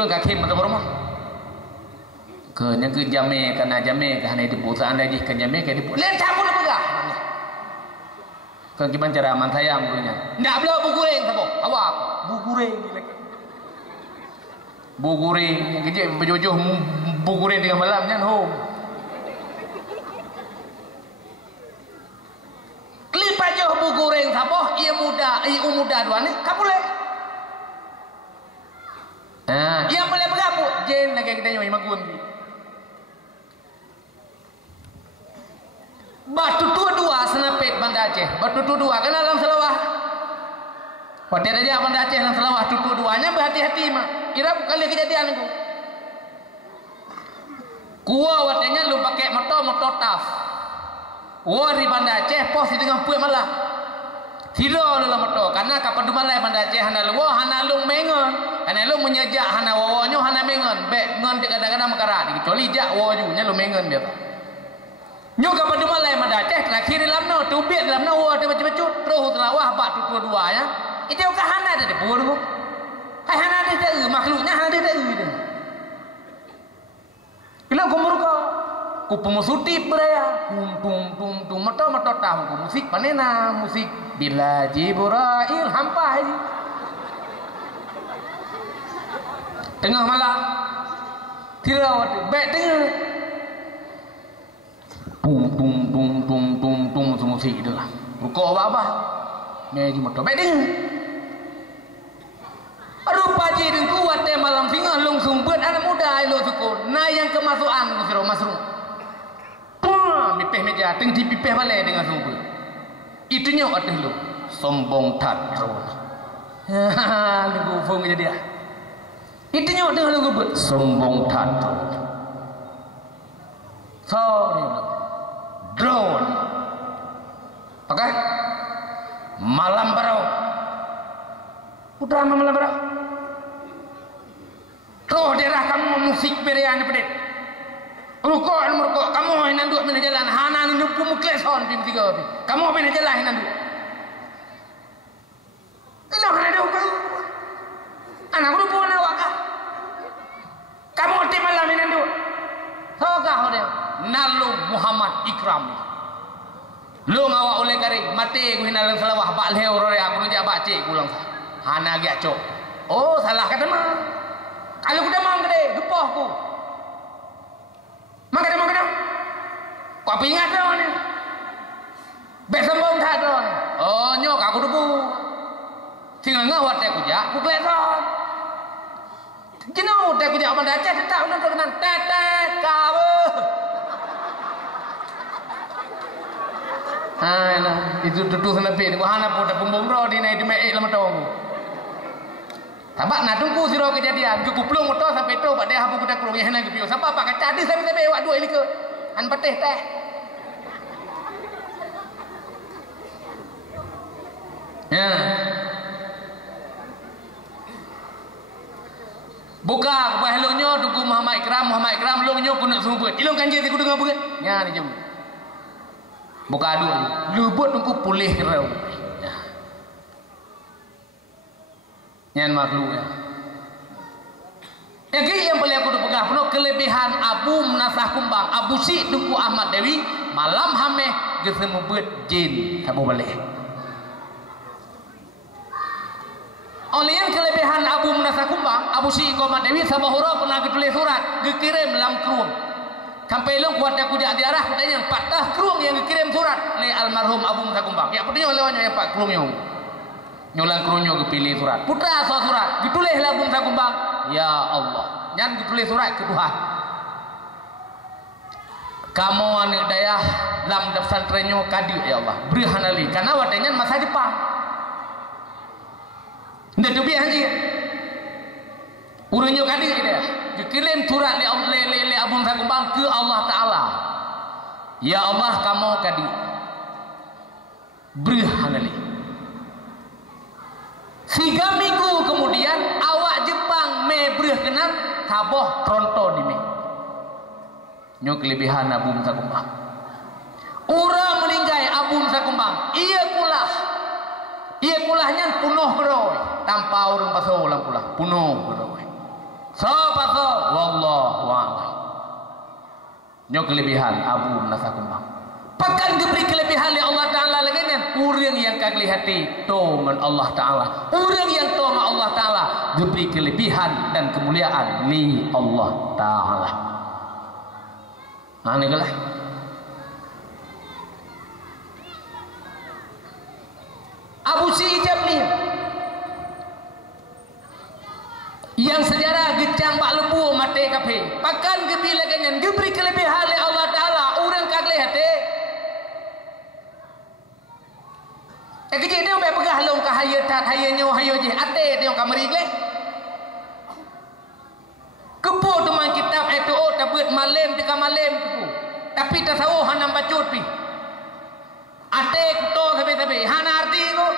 udah gak kem atau rumah ke nya ke jame kana jame ka hana di perusahaan lagi ke jame ke di lain cabul begah kan gimana cara aman sayang dulunya ndak bela bu goreng sabo awak bu goreng bu goreng kerja berjojoh bu goreng dengan malamnya no lipat joh bu goreng sabo ia muda dua ni kapule yang boleh berapa jen lagi kita nyoy magun batu dua senapet Banda Aceh batu dua kan dalam selawah pada aja Banda Aceh dalam selawah tutu duanya berhati-hati mah kira kali kejadian itu kuah watanya lu pakai motor taf wah di Banda Aceh pos di tengah puai malah tidak dalam motor karena kapan dumalai Banda Aceh hana lu hana lu mengon hana lu menyejak hana wawonyo hana mengon bek ngon kadang-kadang mekarat kecuali jak wawonya lu mengon biasa nyo kapan dumalai Banda Aceh terakhir dalam no tubik dalam no wawo baca-bacut terus telawah bak dua ya itu ke hana ada pur bu hai hana ada makhluknya hana ada itu bila kumur ko ku pemusutip beraya tum motor tahu ku musik panena musik bila Jibrail hampa ini tengah malam tirawat baik tengah tum musik itu lah rukuk apa ni motor baik tengah rupa jadi kuat malam tinggal langsung buat anak muda ilo suku nah yang kemasukan masuk mipeh meja tinggi pipeh balai dengan sumber itunya atas lu sombong tatron lagu fong jadi dia itunya dengan lagu buat sombong tatron sorry drone pakai malam baru putra malam baru roh daerah kamu musik berian pedit rukuk kamu hinan dua mina jalan hana ni nupu mukleson pim tiga kamu mina jalan hinan dua ini orang ada kau anak rupu anak wakah kamu tim malam hinan dua soga hode nalu Muhammad Ikram lu ngawak oleh kari mati ku hinan selawah bak leh orore aku nujak bak cik ulang hana giak cok oh salah kata mah kalau kuda mang gede gepoh ku Makanya kau ingat dah ni besambung tak dah ni oh nyok aku debu tinggal ngawat aku jak aku kelihatan kena aku jak Banda Aceh tetap nak terkenal tetet kau nah itu tutup senapit aku hana pun tak pembomro di naik di meik lama tahu Sabak nak tunggu siro kejadian ke kuplung motor sampai tu pada habu kita kurung yang nak kepio siapa pakai cadi sampai awak dua ini ke an petih teh ya buka bahlunyo tunggu Muhammad Ikram lunyo kuno sumput ilung kanjir ti kudu ngabut nya ni jam buka dua lubut tunggu pulih kerau yang makhluk ya. Yang paling aku pegang penuh kelebihan Abu Menasah Kumbang, Abu Syik Duku Ahmad Dewi malam hameh gesemu bet jin kamu balik. Oleh yang kelebihan Abu Menasah Kumbang, Abu Syik Ahmad Dewi sabahura pernah ditulis surat dikirim dalam kerung. Sampai lu kuat aku jak diarah katanya 4 kerung yang dikirim surat oleh almarhum Abu Menasah Kumbang. Ya pedih olehnya yang 4 kerungnya. Nyulang kerunyo kepilih surat putra so surat ditulis lah Bung Sakumbang ya Allah jangan ditulis surat ke Tuhan kamu anak dayah dalam pesantrenyo kadi ya Allah beri hanali karena watanya masa Jepang ndak tu biar haji urunyo kadi dia dikirim surat le Bung Sakumbang ke Allah Taala ya Allah kamu kadi beri hanali. 3 minggu kemudian awak Jepang me bereh kenal taboh tronto di me nyo kelebihan Abu Menasah Kumbang urang meninggai Abu Menasah Kumbang ia kulahnya penuh beroi tanpa orang pasau ulang kulah penuh beroi Sopaso wallahu a'lam. Nyo kelebihan abu nasa kumbang. Pakan diberi kelebihan oleh Allah Ta'ala lagi kan? Orang yang kagli hati dengan Allah Ta'ala. Orang yang tahu dengan Allah Ta'ala diberi kelebihan dan kemuliaan li Allah Ta'ala. Nah ini lah. Abu Sijab ni yang sejarah gecang bak lebu mati kafe. Pakan gebi lagi kan? Diberi kelebihan oleh Allah Ta'ala. Orang kagli hati. Kecil dia ambil pegah long ke haya tat haya nyo haya je ate dia kamari gleh. Kepo teman kitab itu oh tabut malam tika malam kepo. Tapi tak tahu hana bacut pi. Ate kuto sabe-sabe hana arti ko.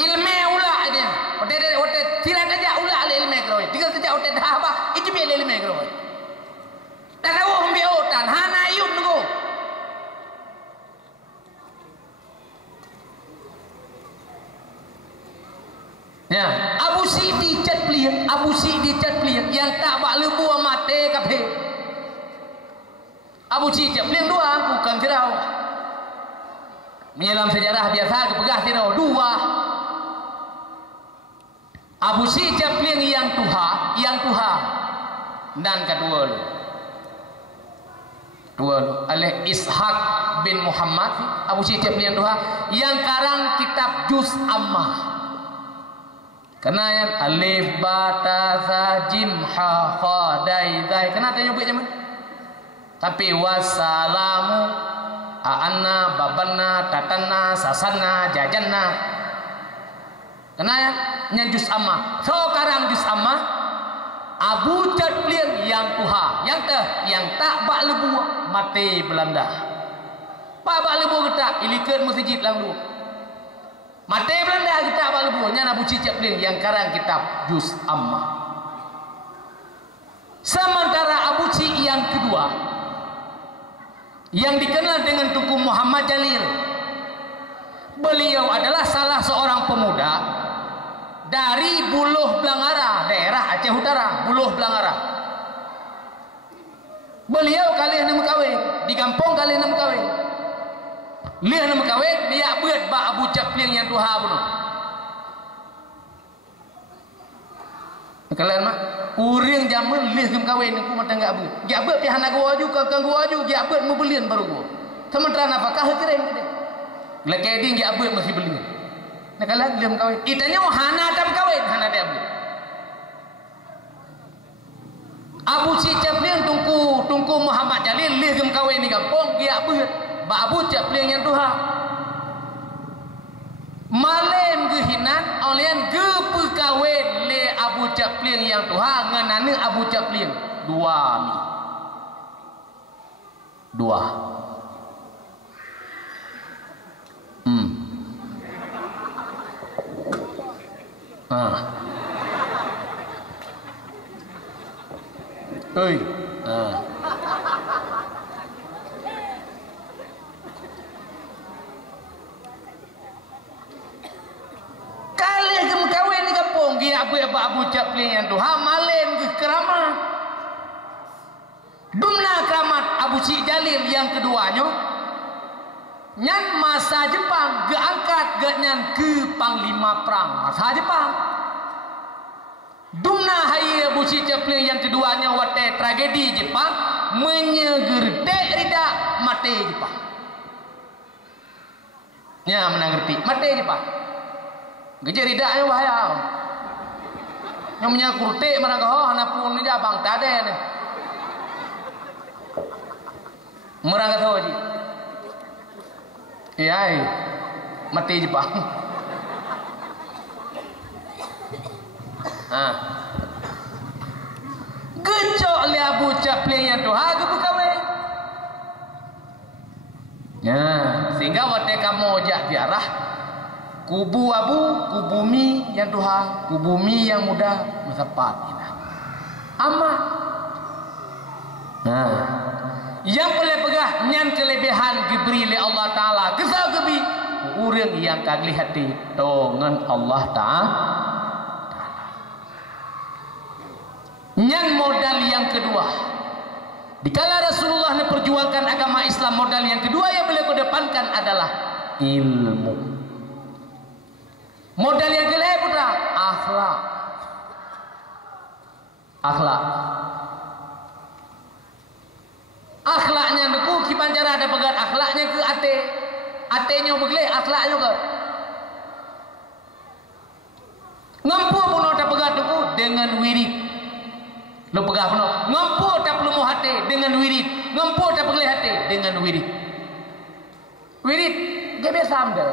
Ilmu ula dia. Ote tidak aja ula ale ilmu kro. Tinggal saja ote dah apa itu bi ilmu kro. Tak tahu ambil otan hana yun ko. Ya, Abu Sidi cat peliak, Abu Sidi cat peliak yang tak bak lebu mate kafe. Abu Sidi cat peliak dua, bukan tirau. Dalam sejarah biasa kepegah tirau dua. Abu Sidi cat peliak yang Tuhan dan kedua lu. Dua lu, oleh Ishaq bin Muhammad. Abu Sidi cat peliak Tuhan yang karang kitab Juz Ammah. Kena yang alif ba ta za jim ha kha dai dai kena tak nyebut zaman. Tapi wassalamu anna babanna tatanna sasanna jajanna. Kena ya nyajus amma. So karang jus amma Abu Jadlian yang Tuhan yang tak bak lebu mati Belanda. Pak bak lebu kita ilikan masjid lalu. Mati Belanda kita abal buahnya Abu Cicap yang karang kitab Juz Ammah. Sementara Abu Ci yang kedua yang dikenal dengan Tunku Muhammad Jalil. Beliau adalah salah seorang pemuda dari Buluh Blangara, daerah Aceh Utara, Buluh Blangara. Beliau kali nak kawin di kampung kali nak kawin. Lihat nama kawin dia buat bak Abu Capling yang Tuhan bunuh. Kalian mak uring zaman lihat nama kawin aku mata enggak buat. Dia buat pihak nak gua juga kan gua juga dia buat mau belian baru gua. Sementara nafkah keren gede. Lagi dia buat masih belian. Nak kalian lihat nama kawin. Itanya hana adam kawin hana dia buat. Abu Capling tungku Muhammad Jalil lihat nama kawin di kampung dia buat. Abu Capling yang Tuhan malam gehinan olian ge pekawin le Abu Capling yang Tuhan nganane Abu Capling dua Abu Capling yang Tuhan malam ke keramat dumna keramat Abu Cik Jalil yang keduanya nyan masa Jepang geangkat nyan ke panglima perang masa Jepang dumna hai Abu Cik Capling yang keduanya wate tragedi Jepang menyegerdek ridak mati Jepang ya menangerti mati Jepang gejer ridaknya bahaya yang punya kurtik mana kau anak pun ni jabang tak ada ni merang kata wajib iya mati Jepang gecok le Abu Capling yang tu ha ke kawin ya sehingga waktu kamu jak biarah kubu abu, kubu mi yang Tuhan, kubu mi yang muda mesepat ini. Amat. Nah, yang boleh pegah nyan kelebihan diberi oleh Allah Taala. Kesal gebi orang yang kagli hati dengan Allah Taala. Yang modal yang kedua, dikala Rasulullah memperjuangkan agama Islam, modal yang kedua yang beliau kedepankan adalah ilmu. Modal yang kedua putra, akhlak. Akhlak. Akhlaknya niku kibanjara ada pegat akhlaknya ke ate. Atenya begle akhlaknya ke. Ngampu pun ada pegat niku dengan wirid. Lo pegah pun. Ngampu tak perlu mau hati dengan wirid. Ngampu tak begle hati dengan wirid. Wirid gak biasa ambil.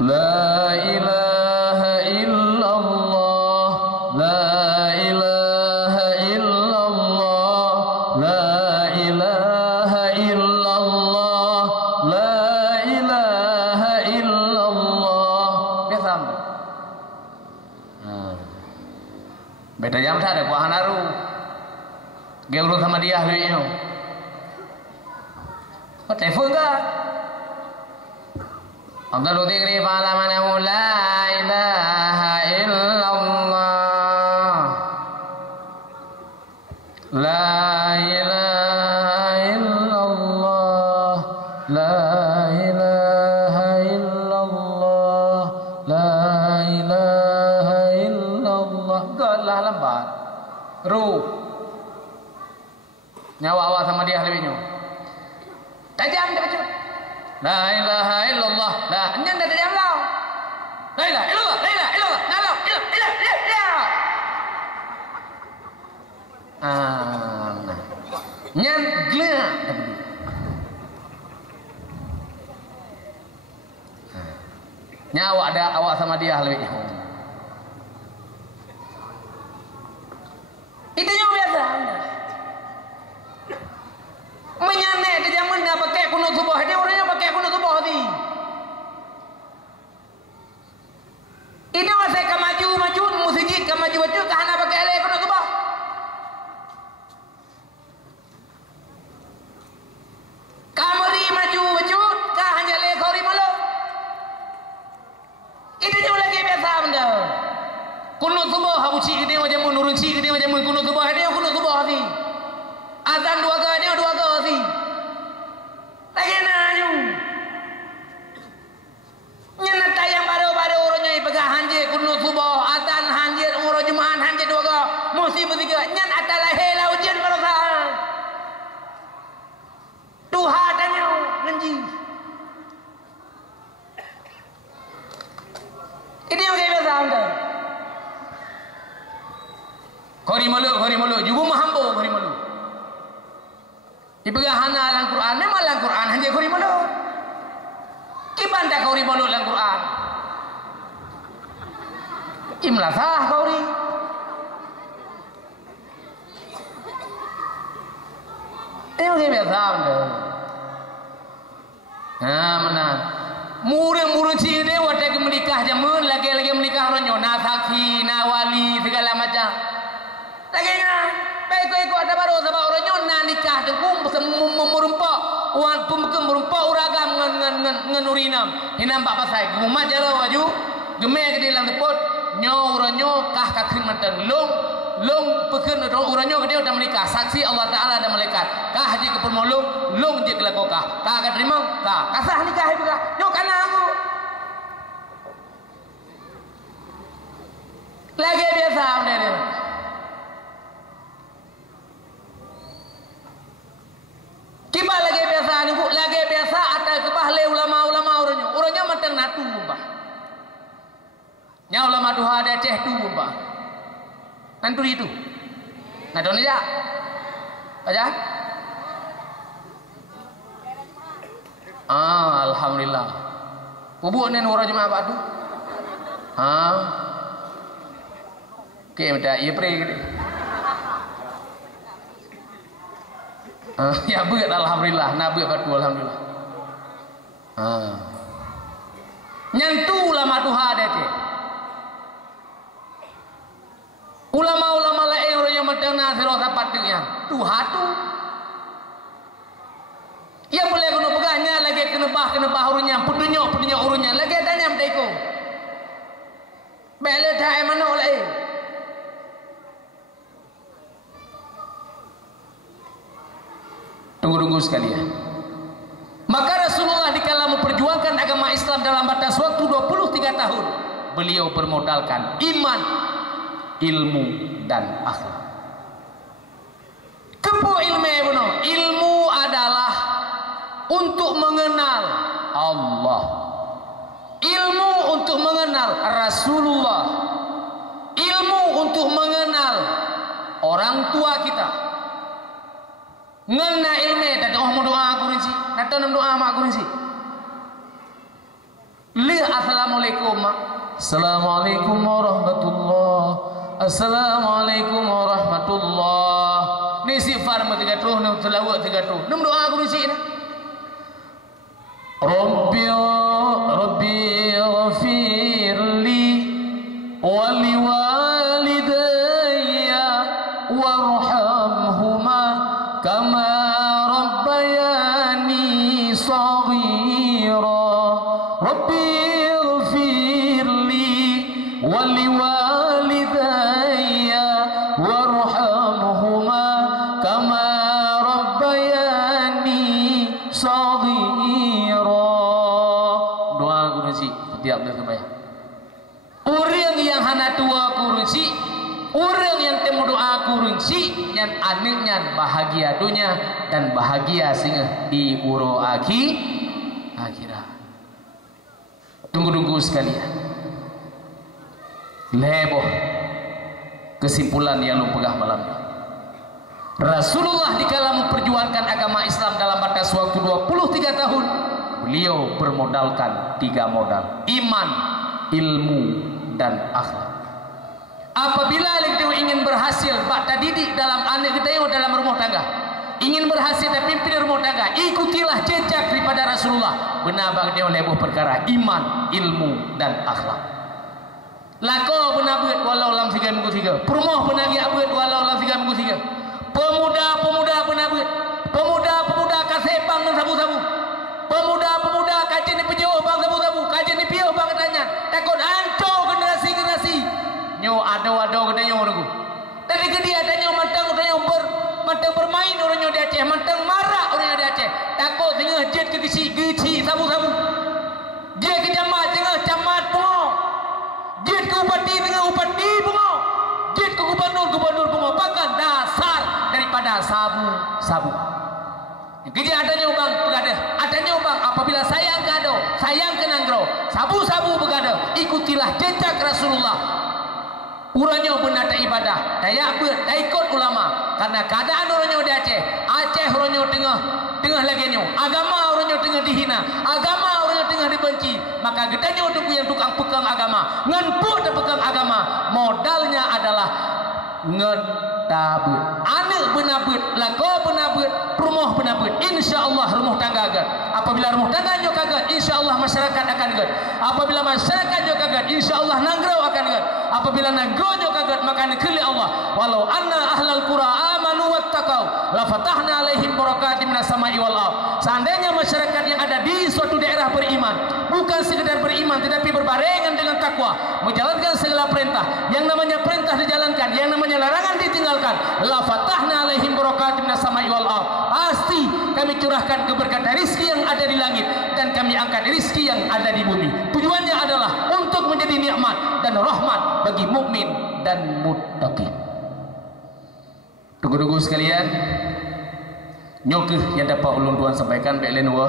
La ilaha illallah, la ilaha illallah, la ilaha illallah, la ilaha illallah. Biasa ambil. Beda jam ada buah naru. Dia urut sama dia hari ini. Kau telepon tak? Abdul Dikri Falamanahu la ilaha illallah, la ilaha illallah, la ilaha illallah, la ilaha illallah. Galah lambat. Ruh. Nyawa awak sama dia lebihnya. Tajam dia baca. La ilaha illallah. La nyan dah tajam lah. La ilaha illallah, la ilaha illallah. Nalau, ilah. Nyan gila. Nyawa ada awak sama dia lebih. Itu yang biasa. Menyanek di zaman dah pakai kunut subuh dia orangnya pakai kunut subuh ni. Itu masa ke maju musjid ke maju kahana pakai alai kunut subuh. Kamari maju kah hanya le kori malu. Itu juga lagi biasa benda. Kunut subuh habuci gede macam nurun ci gede macam kunut subuh dia kunut subuh ni. Azan dua kali si. Lagi naju. Nyana tayang baru-baru orangnya pegang hanjir kunut subuh, azan hanjir umroh Jumaat hanjir dua kali. Musim bertiga nyan atalah hela ujian perasaan. Tuha tanya nganji. Ini yang biasa anda. Kori malu. Juga mahambo kori malu. Ibaga hana dalam Quran, memang dalam Quran hanya kori malu. Kibanda kori malu dalam Quran. Imlah sah kori. Ini biasa anda. Mana? Murung cik dia waktu menikah jamun lagi menikah orangnya. Na saksi, na wali segala macam. Lagi nak. Baik ada baru sebab orangnya nak nikah dengan merumpak wan pembuka merumpak uragam ngan urinam hinam pak pasai rumah jalo waju gemeh ke dalam teput nyo orangnya kah kakin mantan long pekan orangnya ke dia dah menikah saksi Allah Taala dan malaikat kah haji ke permolong long je kelakokah kah akan terima kah kasah nikah juga nyo kana aku lagi biasa dia. Kiba lagi biasa atau kebahle ulama orangnya matang natu bah. Nya ulama duha ada ceh tu bah. Nantu itu. Nah don aja. Aja. Alhamdulillah. Bubuk nen orang jemaah batu. Ke minta ia pre gitu. Ya buat alhamdulillah, nabi batu alhamdulillah. Nyantu ulama duha ada je. Ulama lain orang yang mentang nasiro sapatnya duha tu. Ia boleh kena pegahnya lagi kena bah urunya pudunya urunya lagi tanya mereka. Bela dah mana oleh Tunggu-tunggu sekalian. Maka Rasulullah dikala memperjuangkan agama Islam dalam batas waktu 23 tahun, beliau bermodalkan iman, ilmu dan akhlak. Kepo ilmu, ilmu adalah untuk mengenal Allah, ilmu untuk mengenal Rasulullah, ilmu untuk mengenal orang tua kita. Ngena ilmu tak tahu mau doa aku rinci, tak tahu doa mak aku rinci. Li assalamualaikum mak. Assalamualaikum warahmatullahi. Assalamualaikum warahmatullahi. Ni sifar mah 3 terus, ni selawat 3 terus. Nom doa aku rinci dah. Rabbi ghafirli wa liwalidayya warhamhuma kama rabbayani shaghira. Rabbi ghafirli wa liwalidayya warhamhuma kama rabbayani shaghira. Doa kurunci setiap kali sembahyang. Orang yang hana tua kurunci, orang yang temu doa kurunci, yang anaknya bahagia dunia dan bahagia singa di uro akhirat. Tunggu-tunggu sekalian. Leboh kesimpulan yang lu pegah malam ini. Rasulullah dikala memperjuangkan agama Islam dalam batas waktu 23 tahun, beliau bermodalkan 3 modal: iman, ilmu dan akhlak. Apabila kita ingin berhasil bakta didik dalam anak kita dalam rumah tangga, ingin berhasil dan pimpin rumah tangga, ikutilah jejak daripada Rasulullah. Benar bagi dia lebuh perkara iman, ilmu dan akhlak. Lako benar buat walau lam 3 minggu 3. Perumah benar dia buat walau lam 3 minggu 3. Pemuda-pemuda benar buat. Pemuda-pemuda kasepang dan sabu-sabu. Pemuda-pemuda kajian di penjauh bang sabu-sabu, kajian di piau bang tanya. Takut hancur generasi-generasi. Nyo ado-ado kena nyo nunggu. Tadi ke dia tanya mantang bermain orang nyo di Aceh, mantang marah orang nyo di Aceh. Takut tengah jet ke geci sabu-sabu. Dia ke camat tengah camat pungo. Jet ke upati tengah upati pungo. Jet ke gubernur pungo. Bahkan dasar daripada sabu-sabu. Kerja adanya bang bergada, adanya bang apabila sayang gado, sayang kenanggro, sabu-sabu bergada, ikutilah jejak Rasulullah. Urangnya benar tak ibadah, tak buat, tak ikut ulama. Karena keadaan orangnya di Aceh orangnya tengah lagi nyo, agama orangnya tengah dihina, agama orangnya tengah dibenci. Maka gedanya untuk yang tukang pegang agama, ngenpuk dan pegang agama, modalnya adalah ngetabut. Anak benabut, lagu benabut, rumah benabut. InsyaAllah rumah tangga agak. Apabila rumah tangga nyo kaget, InsyaAllah masyarakat akan agak. Apabila masyarakat nyo kaget, InsyaAllah nanggro akan agak. Apabila nanggro nyo kaget, maka nekeli Allah. Walau anna ahlal qura amanu wattaqau la fatahna alaihim barakatim minas sama'i wal ardh. Seandainya masyarakat yang ada di suatu daerah beriman, bukan sekedar beriman tetapi berbarengan dengan takwa, menjalankan segala perintah, yang namanya perintah dijalankan, yang namanya larangan ditinggalkan, la fatahna alaihim barakatim minas sama'i wal ardh. Pasti kami curahkan keberkatan rizki yang ada di langit dan kami angkat rizki yang ada di bumi. Tujuannya adalah untuk menjadi nikmat dan rahmat bagi mukmin dan muttaqin. Tunggu-tunggu sekalian, nyokeh yang dapat ulun tuan sampaikan baik lain dua.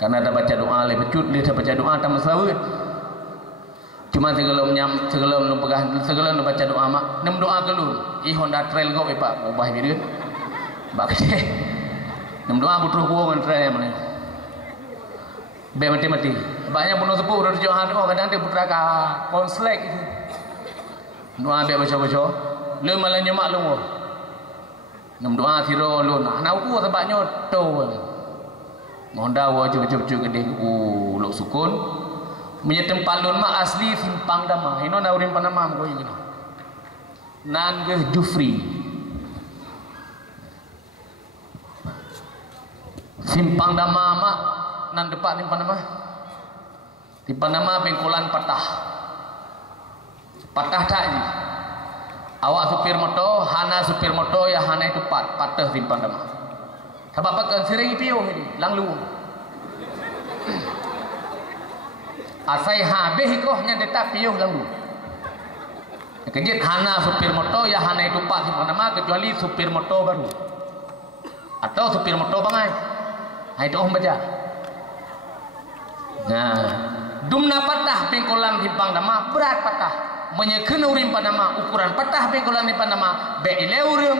Karena ada baca doa le becut, dia baca doa tak masalah. Cuma segelum baca doa mak, nem doa ke lu. Honda trail go pak, ubah video. Bak deh. Nem doa butuh gua ngan trail mana. Be mati. Banyak bunuh sepuh udah johan oh kadang dia putra ka konslek itu. Doa be baca. Lu malah nyemak lu. Nem doa siro lu nah ku sebabnya to. Honda wa cucu gede lu sukun. Punya tempat lun mak asli simpang dama. Ino naurin panama ko ini. Nan ge Jufri. Simpang dama mak nan depan simpang dama. Simpang dama bengkolan patah. Patah tak ini. Awak supir motor, hana supir motor ya hana itu patah simpang dama. Sebab pakai sering piuh ni, langlu. Asai habis kau nya tetap piuh langlu. Kejit hana supir motor ya hana itu pak simpan nama kecuali supir motor baru atau supir motor bangai. Itu orang baca. Nah, dumna patah pengkolan simpang nama berat patah. Menyekeun urim panama ukuran patah pengkolan simpang nama be ileureum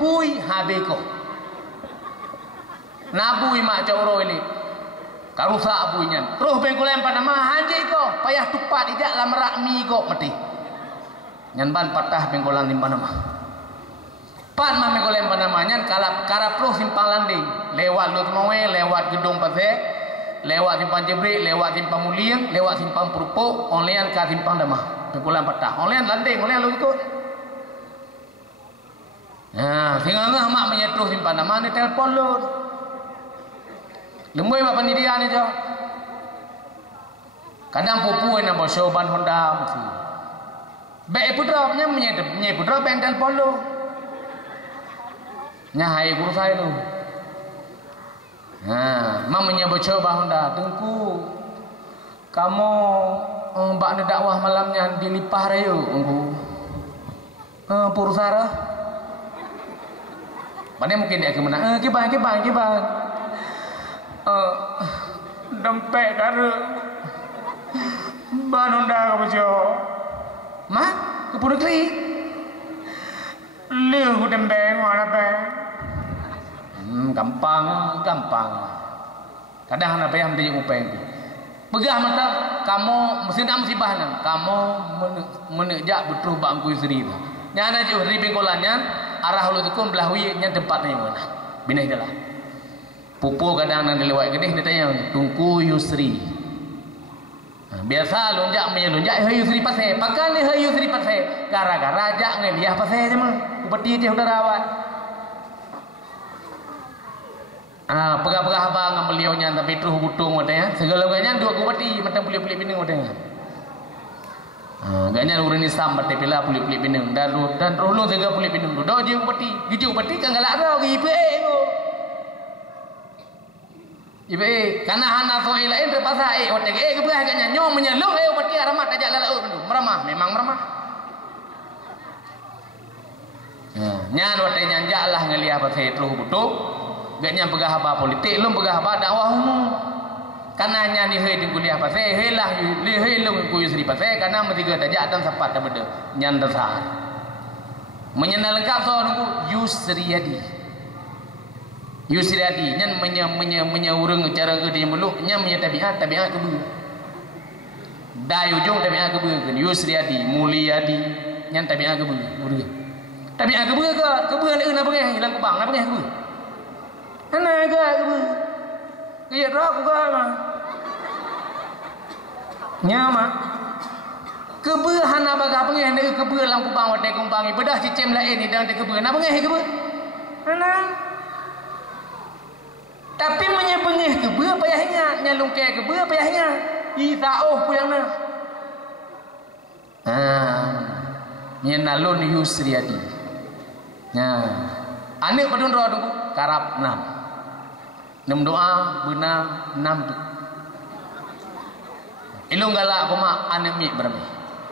bui habeko. Nabui mak cauro ini. Karusa abuinya. Terus pengkolan panama hanjai ko payah tupat ijak lam rakmi ko mati. Nyan ban patah pengkolan simpang nama. Pan mah pengkolan panama nyan karap terus simpang landing lewat Lut Mawe, lewat gedung Pasir, lewat simpang Jebrik, lewat simpang Muliang, lewat simpang Purpo, olean ke simpang Damah. Pengkolan patah. Olean landing, olean lu ikut. Nah, sehingga mak menyetuh simpang Damah ni telpon Lut. Lembui apa pendidikan itu? Kadang pupu nak bawa ban Honda mesti. Baik putra punya menyedep putra ben telpon lu. Nyahai guru saya tu. Nah, mamanya bercoba Honda, tengku. Kamu mbak ni dakwah malamnya dilipah raya engku. Purusara. Mana mungkin dia akan menang. Kibang. Dempet kara. Ban Honda ke bejo. Mak, ke Puruk Kli. Liu ku dembeng mana pe? Gampang. Kadang apa yang menjadi upeng. Pegah mata kamu mesti nak musibah nang. Kamu menejak betul bangku isteri tu. Nya ada je ri pengkolannya arah lu tu kun belah wi nya tempatnya mana. Binah jalan. Pupu kadang nang lewat gedeh dia tanya, "Tungku Yusri." Biasa lonjak menyelonjak Yusri pasai. Pakai ni Yusri pasai. Gara-gara ajak ngeliah pasai je mah. Upeti je udah rawat. Pegah-pegah abang dengan beliaunya tapi terus butung katanya. Segala-galanya dua kupati macam pulik-pulik pinang katanya. Gaknya urang Islam batai pila pulik-pulik pinang dan terus lu jaga pulik pinang tu. Dah je kupati. Giju kupati kan galak dah ipe tu. Ibe karena hana soal lain terpaksa hotel kebelah agaknya nyom menyelong upati ramat ajak lalau tu. Meramah memang meramah. Nyan hotel nyanjak lah ngeliah pasai terus butung. Gaknya pegah apa politik, lu pegah apa dakwah umum. Karena nya ni he di kuliah pasai, he lah he lu ku Yusri pasai karena mesti gak tajak dan sepat dah benda. Nyan dasar. Menyenal lengkap so nunggu Yusriadi nyan menyurung cara ke dia meluk nya punya tabiat ke bu. Dai ujung tabiat ke bu kan Yusriadi, Mulyadi nyan tabiat ke bu. Tabiat ke bu ni na bengeh hilang kubang na bengeh ke bu. Ana ke bu. Dia rok ke mah. Nya mah. Kebe hana baga bengeh ni kebe lang kubang wate kumbang bedah cicem lain ni dang de kebe na bengeh ke bu. Ana tapi menyebengih ke beu payahnya nyalungke ke beu payahnya itauh puyangna nyenalun Yusriadi anik padun roh tunggu karap 6 doa benam 6 ilung galak koma anek mi berami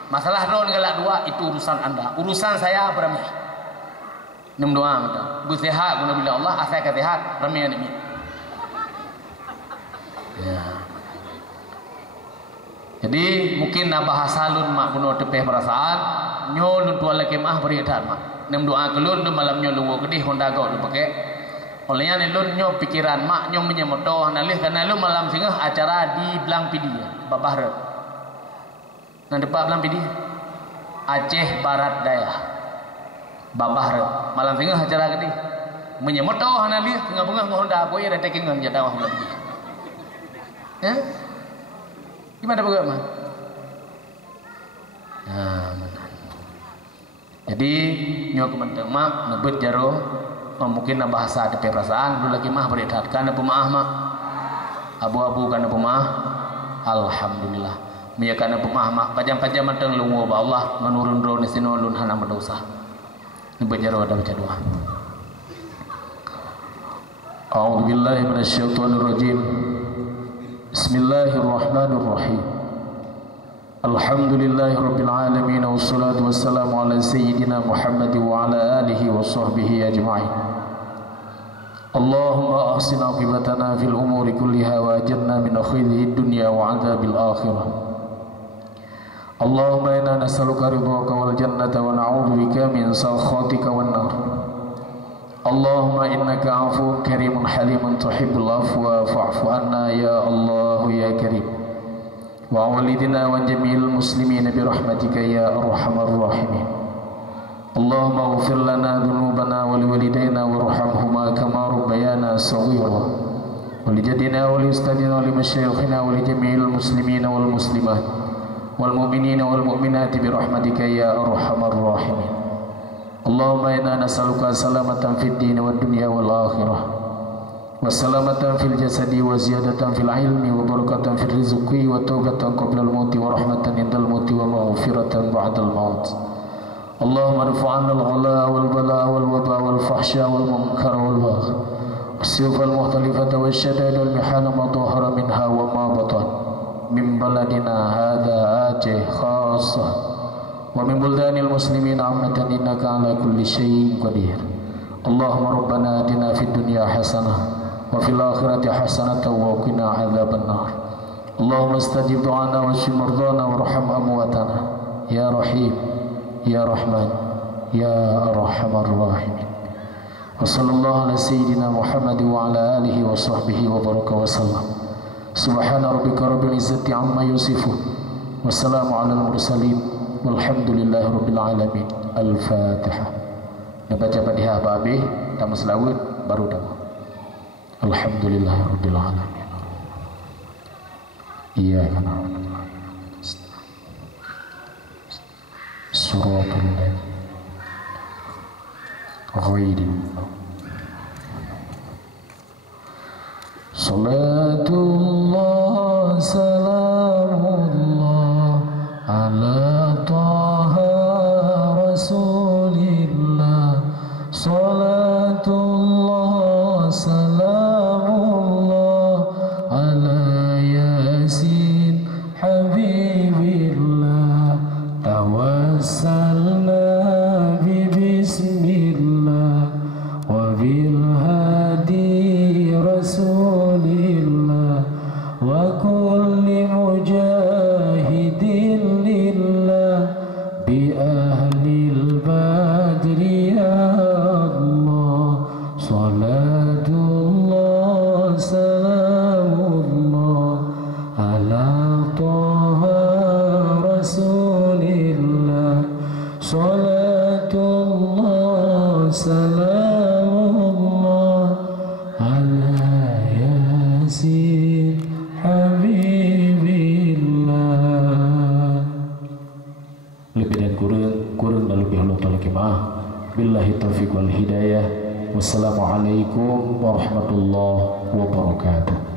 masalah roh galak 2 itu urusan anda urusan saya berami 6 doa betul bersehat guna bila Allah asal kesehat rami anek mi. Ya. Jadi mungkin nak bahasa lun mak kuno tepeh perasaan nyo lun tua lagi mah beri dah mak nem doa kelun lu malam nyo lu kedih Honda go lu pakai olehnya ni lun nyo pikiran mak nyo menyemoto nalih karena lu malam singgah acara di Blang Pidi Babah Rep nang depan Blang Pidi Aceh Barat Daya Babah Rep malam singgah acara kedih menyemoto nalih tengah-tengah Honda go ya ada tekingan jadawah Blang Pidi. Gimana bagaimana? Jadi nyo kementeng mak nebut jaro mungkin na bahasa ada perasaan dulu lagi mah beredat kana pemaah mak abu-abu kana pemaah alhamdulillah meya kana pemaah mak pajam-pajam menteng lungo ba Allah menurun ro ni sino lun hana berdosa nebut jaro ada baca doa أعوذ بالله من الشيطان الرجيم. بسم الله الرحمن الرحيم. الحمد لله رب العالمين والصلاة والسلام على سيدنا محمد وعلى آله وصحبه أجمعين. اللهم أحسن عاقبتنا في الأمور كلها وأجرنا من خزي الدنيا وعذاب الآخرة. اللهم إنا نسألك رضاك والجنة ونعوذ بك من سخطك والنار. اللهم إنك عفو كريم حليم تحب العفو فاعف عنا يا الله يا كريم. وعوالدنا وجميع المسلمين برحمتك يا أرحم الراحمين. اللهم اغفر لنا ذنوبنا ولوالدينا وارحمهما كما ربيانا صغيرا ولجدنا ولأستاذنا ولمشايخنا ولجميع المسلمين والمسلمات والمؤمنين والمؤمنات برحمتك يا أرحم الراحمين. اللهم إنا نسألك سلامة في الدين والدنيا والآخرة وسلامة في الجسد وزيادة في العلم وبركة في الرزق وتوبة قبل الموت ورحمة عند الموت ومغفرة بعد الموت. اللهم ارفع عنا الغلاء والبلاء والوباء والفحشاء والمنكر والبغي والسيوف المختلفة والشدائد والمحن ما ظهر منها وما بطن من بلدنا هذا آته خاصة ومن بلدان المسلمين عامة إنك على كل شيء قدير. اللهم ربنا آتنا في الدنيا حسنة وفي الآخرة حسنة وقنا عذاب النار. اللهم استجب دعانا واشف مرضانا وارحم أمواتنا يا رحيم يا رحمن يا أرحم الراحمين. وصلى الله على سيدنا محمد وعلى آله وصحبه وبارك وسلم. سبحان ربك رب العزة عما يصفون والسلام على المرسلين والحمد لله رب العالمين. Al-Fatihah. Baca Fatihah Babe tamu selawat baru tamu. Alhamdulillah rabbil alamin. Iya kan. Suratul Ghairil Salatullah salamullah ala taha rasulillah. Salatullah salamullah ala yasin habibillah. Tawassalna bi bismillah wa bil hadi rasulillah wa kulli mujahidin lillah bi ahlil badri ya Allah. Salatullah salamullah ala taha rasulillah. Salatullah salamullah ala yasin habibillah. Lebih dan kurang dan lebih Allah Ta'ala maaf. Billahi taufiq wal hidayah. Wassalamualaikum warahmatullahi wabarakatuh.